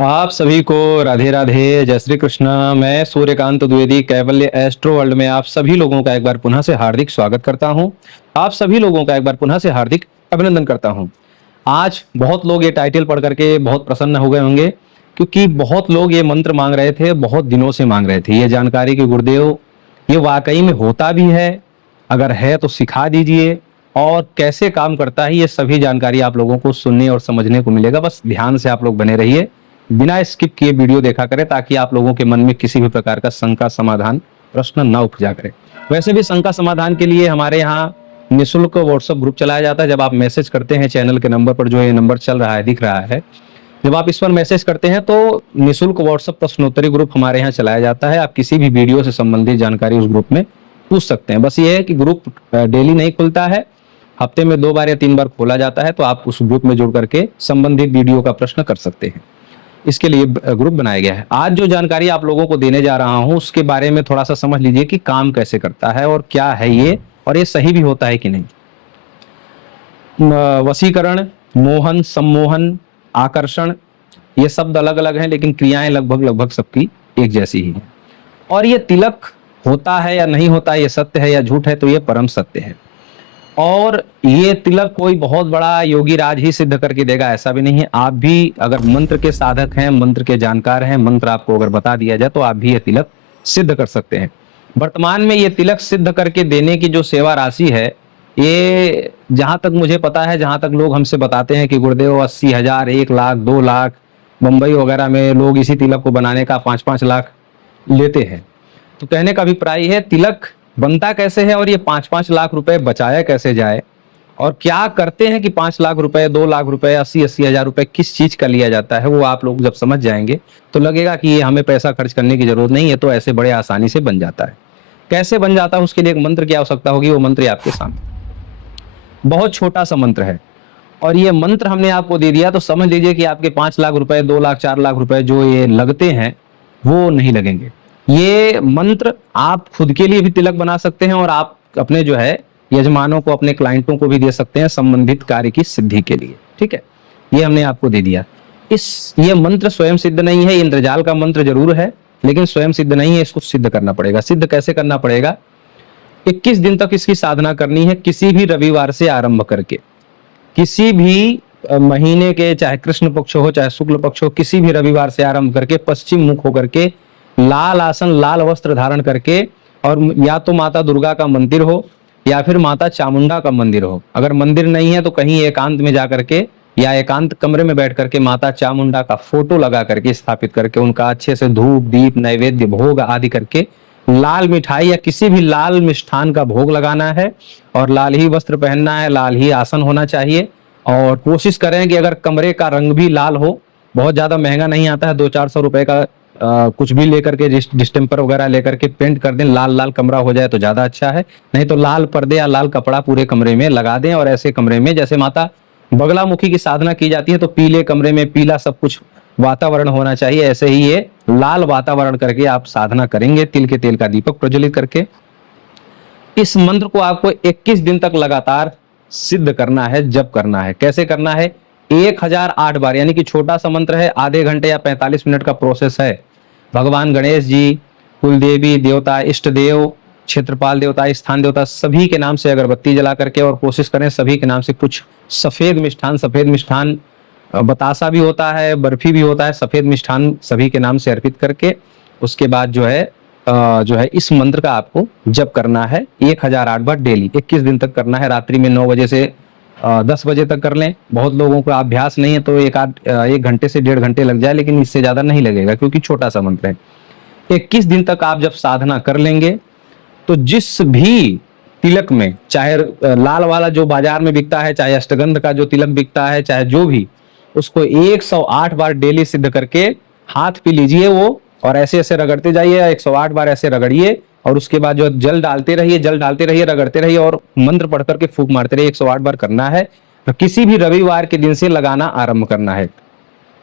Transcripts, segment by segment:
आप सभी को राधे राधे, जय श्री कृष्ण। मैं सूर्यकांत द्विवेदी कैवल्य एस्ट्रो वर्ल्ड में आप सभी लोगों का एक बार पुनः से हार्दिक स्वागत करता हूं। आप सभी लोगों का एक बार पुनः से हार्दिक अभिनंदन करता हूं। आज बहुत लोग ये टाइटल पढ़ करके बहुत प्रसन्न हो गए होंगे, क्योंकि बहुत लोग ये मंत्र मांग रहे थे, बहुत दिनों से मांग रहे थे ये जानकारी कि गुरुदेव ये वाकई में होता भी है, अगर है तो सिखा दीजिए, और कैसे काम करता है ये सभी जानकारी आप लोगों को सुनने और समझने को मिलेगा। बस ध्यान से आप लोग बने रहिए, बिना स्किप किए वीडियो देखा करें, ताकि आप लोगों के मन में किसी भी प्रकार का शंका समाधान प्रश्न ना उपजा करे। वैसे भी शंका समाधान के लिए हमारे यहाँ निःशुल्क व्हाट्सएप ग्रुप चलाया जाता है। जब आप मैसेज करते हैं चैनल के नंबर पर, जो ये नंबर चल रहा है दिख रहा है, जब आप इस पर मैसेज करते हैं तो निःशुल्क व्हाट्सएप प्रश्नोत्तरी ग्रुप हमारे यहाँ चलाया जाता है। आप किसी भी वीडियो से संबंधित जानकारी उस ग्रुप में पूछ सकते हैं। बस ये है कि ग्रुप डेली नहीं खुलता है, हफ्ते में 2 बार या 3 बार खोला जाता है, तो आप उस ग्रुप में जुड़ करके संबंधित वीडियो का प्रश्न कर सकते हैं। इसके लिए ग्रुप बनाया गया है। आज जो जानकारी आप लोगों को देने जा रहा हूं उसके बारे में थोड़ा सा समझ लीजिए कि काम कैसे करता है और क्या है ये, और ये सही भी होता है कि नहीं। वशीकरण, मोहन, सम्मोहन, आकर्षण, ये शब्द अलग अलग हैं, लेकिन क्रियाएं लगभग लगभग सबकी एक जैसी ही है। और ये तिलक होता है या नहीं होता, ये सत्य है या झूठ है, तो ये परम सत्य है। और ये तिलक कोई बहुत बड़ा योगी राज ही सिद्ध करके देगा, ऐसा भी नहीं है। आप भी अगर मंत्र के साधक हैं, मंत्र के जानकार हैं, मंत्र आपको अगर बता दिया जाए तो आप भी ये तिलक सिद्ध कर सकते हैं। वर्तमान में ये तिलक सिद्ध करके देने की जो सेवा राशि है, ये जहां तक मुझे पता है, जहां तक लोग हमसे बताते हैं कि गुरुदेव 80,000, 1 लाख, 2 लाख, मुंबई वगैरह में लोग इसी तिलक को बनाने का 5-5 लाख लेते हैं। तो कहने का अभिप्राय है, तिलक बनता कैसे है और ये 5-5 लाख रुपए बचाया कैसे जाए, और क्या करते हैं कि 5 लाख रुपए, 2 लाख रुपए, 80-80 हजार रुपए किस चीज का लिया जाता है, वो आप लोग जब समझ जाएंगे तो लगेगा कि ये हमें पैसा खर्च करने की जरूरत नहीं है, तो ऐसे बड़े आसानी से बन जाता है। कैसे बन जाता है, उसके लिए एक मंत्र की आवश्यकता होगी। वो मंत्र आपके सामने, बहुत छोटा सा मंत्र है, और ये मंत्र हमने आपको दे दिया तो समझ लीजिए कि आपके 5 लाख रुपए, 2 लाख, 4 लाख रुपए जो ये लगते हैं वो नहीं लगेंगे। ये मंत्र आप खुद के लिए भी तिलक बना सकते हैं, और आप अपने जो है यजमानों को, अपने क्लाइंटों को भी दे सकते हैं संबंधित कार्य की सिद्धि के लिए। ठीक है, ये हमने आपको दे दिया। ये मंत्र स्वयं सिद्ध नहीं है, इंद्रजाल का मंत्र जरूर है, लेकिन स्वयं सिद्ध नहीं है। इसको सिद्ध करना पड़ेगा। सिद्ध कैसे करना पड़ेगा? 21 दिन तक इसकी साधना करनी है, किसी भी रविवार से आरंभ करके। किसी भी महीने के, चाहे कृष्ण पक्ष हो चाहे शुक्ल पक्ष हो, किसी भी रविवार से आरंभ करके पश्चिम मुख होकर के, लाल आसन, लाल वस्त्र धारण करके, और या तो माता दुर्गा का मंदिर हो या फिर माता चामुंडा का मंदिर हो। अगर मंदिर नहीं है तो कहीं एकांत में जाकर के या एकांत कमरे में बैठ करके माता चामुंडा का फोटो लगा करके, स्थापित करके, उनका अच्छे से धूप दीप नैवेद्य भोग आदि करके, लाल मिठाई या किसी भी लाल मिष्ठान का भोग लगाना है, और लाल ही वस्त्र पहनना है, लाल ही आसन होना चाहिए। और कोशिश करें कि अगर कमरे का रंग भी लाल हो, बहुत ज्यादा महंगा नहीं आता है, 200-400 रुपए का कुछ भी लेकर के, डिस्टेम्पर वगैरह लेकर के पेंट कर दें, लाल लाल कमरा हो जाए तो ज्यादा अच्छा है। नहीं तो लाल पर्दे या लाल कपड़ा पूरे कमरे में लगा दें, और ऐसे कमरे में, जैसे माता बगलामुखी की साधना की जाती है तो पीले कमरे में पीला सब कुछ वातावरण होना चाहिए, ऐसे ही ये लाल वातावरण करके आप साधना करेंगे, तिल के तेल का दीपक प्रज्वलित करके। इस मंत्र को आपको 21 दिन तक लगातार सिद्ध करना है, जप करना है। कैसे करना है? 1008 बार, यानी कि छोटा सा मंत्र है, आधे घंटे या 45 मिनट का प्रोसेस है। भगवान गणेश जी, कुलदेवी देवता, इष्ट देव, क्षेत्रपाल देवता, स्थान देवता, सभी के नाम से अगरबत्ती जला करके, और कोशिश करें सभी के नाम से कुछ सफेद मिष्ठान, बतासा भी होता है, बर्फी भी होता है, सफेद मिष्ठान सभी के नाम से अर्पित करके, उसके बाद जो है इस मंत्र का आपको जप करना है 1008 बार डेली, 21 दिन तक करना है। रात्रि में 9 बजे से 10 बजे तक कर लें। बहुत लोगों को अभ्यास नहीं है तो 1 घंटे से 1.5 घंटे लग जाए, लेकिन इससे ज्यादा नहीं लगेगा, क्योंकि छोटा सा मंत्र है। 21 दिन तक आप जब साधना कर लेंगे तो जिस भी तिलक में, चाहे लाल वाला जो बाजार में बिकता है, चाहे अष्टगंध का जो तिलक बिकता है, चाहे जो भी, उसको 108 बार डेली सिद्ध करके हाथ पे लीजिए वो, और ऐसे ऐसे रगड़ते जाइए, 108 बार ऐसे रगड़िए, और उसके बाद जो जल डालते रहिए, रगड़ते रहिए, और मंत्र पढ़ करके फूंक मारते रहिए। 108 बार करना है। तो किसी भी रविवार के दिन से लगाना आरंभ करना है।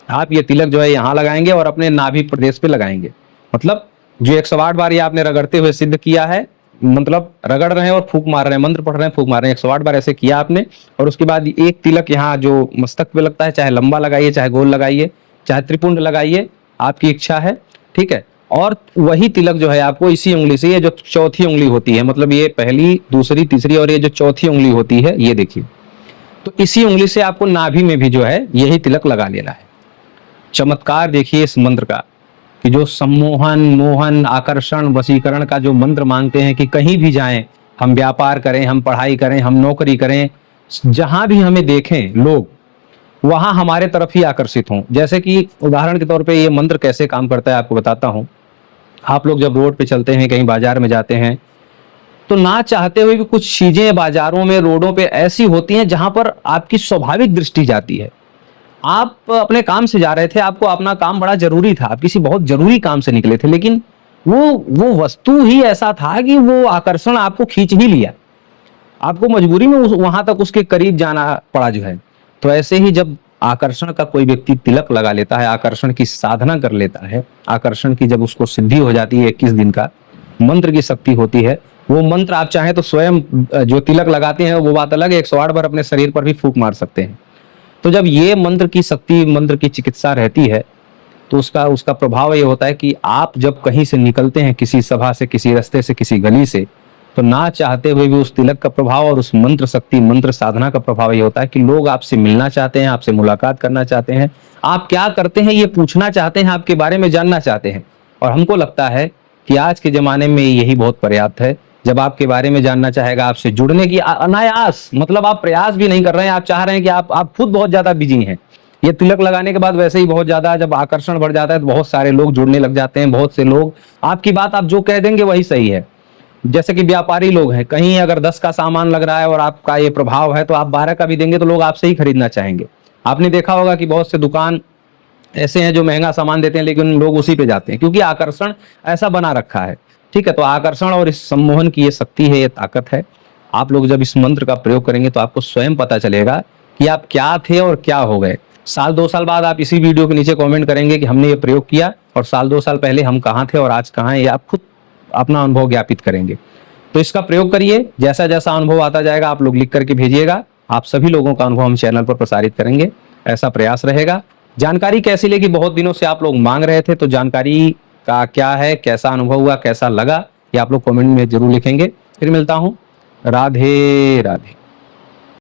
आप ये तिलक जो है यहाँ लगाएंगे और अपने नाभि प्रदेश पे लगाएंगे। मतलब जो 108 बार ये आपने रगड़ते हुए सिद्ध किया है, मतलब रगड़ रहे हैं और फूंक मार रहे हैं, मंत्र पढ़ रहे हैं, फूंक मार रहे हैं, 108 बार ऐसे किया आपने। और उसके बाद एक तिलक यहाँ जो मस्तक पे लगता है, चाहे लंबा लगाइए चाहे गोल लगाइए, चाहे त्रिपुंड लगाइए, आपकी इच्छा है, ठीक है। और वही तिलक जो है आपको इसी उंगली से, ये जो चौथी उंगली होती है, मतलब ये पहली, दूसरी, तीसरी और ये जो चौथी उंगली होती है, ये देखिए, तो इसी उंगली से आपको नाभि में भी जो है यही तिलक लगा लेना है। चमत्कार देखिए इस मंत्र का, कि जो सम्मोहन, मोहन, आकर्षण, वशीकरण का जो मंत्र मांगते हैं कि कहीं भी जाएं, हम व्यापार करें, हम पढ़ाई करें, हम नौकरी करें, जहां भी हमें देखें लोग, वहां हमारे तरफ ही आकर्षित हों। जैसे कि उदाहरण के तौर पे ये मंत्र कैसे काम करता है आपको बताता हूं। आप लोग जब रोड पे चलते हैं, कहीं बाजार में जाते हैं, तो ना चाहते हुए भी कुछ चीजें बाजारों में, रोडों पे ऐसी होती हैं जहां पर आपकी स्वाभाविक दृष्टि जाती है। आप अपने काम से जा रहे थे, आपको अपना काम बड़ा जरूरी था, आप किसी बहुत जरूरी काम से निकले थे, लेकिन वो वस्तु ही ऐसा था कि वो आकर्षण आपको खींच ही लिया, आपको मजबूरी में वहां तक उसके करीब जाना पड़ा जो है। तो ऐसे ही जब आकर्षण का कोई व्यक्ति तिलक लगा लेता है, आकर्षण की साधना कर लेता है, आकर्षण की जब उसको सिद्धि हो जाती है, 21 दिन का मंत्र की शक्ति होती है, वो मंत्र आप चाहें तो स्वयं जो तिलक लगाते हैं वो बात अलग है, 108 बार अपने शरीर पर भी फूंक मार सकते हैं। तो जब ये मंत्र की शक्ति, मंत्र की चिकित्सा रहती है, तो उसका उसका प्रभाव ये होता है कि आप जब कहीं से निकलते हैं, किसी सभा से, किसी रास्ते से, किसी गली से, तो ना चाहते हुए भी उस तिलक का प्रभाव और उस मंत्र शक्ति, मंत्र साधना का प्रभाव ये होता है कि लोग आपसे मिलना चाहते हैं, आपसे मुलाकात करना चाहते हैं, आप क्या करते हैं ये पूछना चाहते हैं, आपके बारे में जानना चाहते हैं। और हमको लगता है कि आज के जमाने में यही बहुत पर्याप्त है। जब आपके बारे में जानना चाहेगा, आपसे जुड़ने की अनायास, मतलब आप प्रयास भी नहीं कर रहे हैं, आप चाह रहे हैं कि आप खुद बहुत ज्यादा बिजी हैं। ये तिलक लगाने के बाद वैसे ही बहुत ज्यादा जब आकर्षण बढ़ जाता है, तो बहुत सारे लोग जुड़ने लग जाते हैं, बहुत से लोग आपकी बात आप जो कह देंगे वही सही है। जैसे कि व्यापारी लोग हैं, कहीं अगर 10 का सामान लग रहा है और आपका ये प्रभाव है, तो आप 12 का भी देंगे तो लोग आपसे ही खरीदना चाहेंगे। आपने देखा होगा कि बहुत से दुकान ऐसे हैं जो महंगा सामान देते हैं, लेकिन लोग उसी पे जाते हैं, क्योंकि आकर्षण ऐसा बना रखा है। ठीक है, तो आकर्षण और इस सम्मोहन की ये शक्ति है, ये ताकत है। आप लोग जब इस मंत्र का प्रयोग करेंगे तो आपको स्वयं पता चलेगा कि आप क्या थे और क्या हो गए। साल 2 साल बाद आप इसी वीडियो के नीचे कमेंट करेंगे कि हमने ये प्रयोग किया और साल 2 साल पहले हम कहाँ थे और आज कहाँ हैं, ये आप खुद अपना अनुभव ज्ञापित करेंगे। तो इसका प्रयोग करिए, जैसा जैसा अनुभव आता जाएगा आप लोग लिख करके भेजिएगा। आप सभी लोगों का अनुभव हम चैनल पर प्रसारित करेंगे, ऐसा प्रयास रहेगा। जानकारी कैसी लगी, बहुत दिनों से आप लोग मांग रहे थे, तो जानकारी का क्या है, कैसा अनुभव हुआ, कैसा लगा, ये आप लोग कमेंट में जरूर लिखेंगे। फिर मिलता हूं, राधे राधे।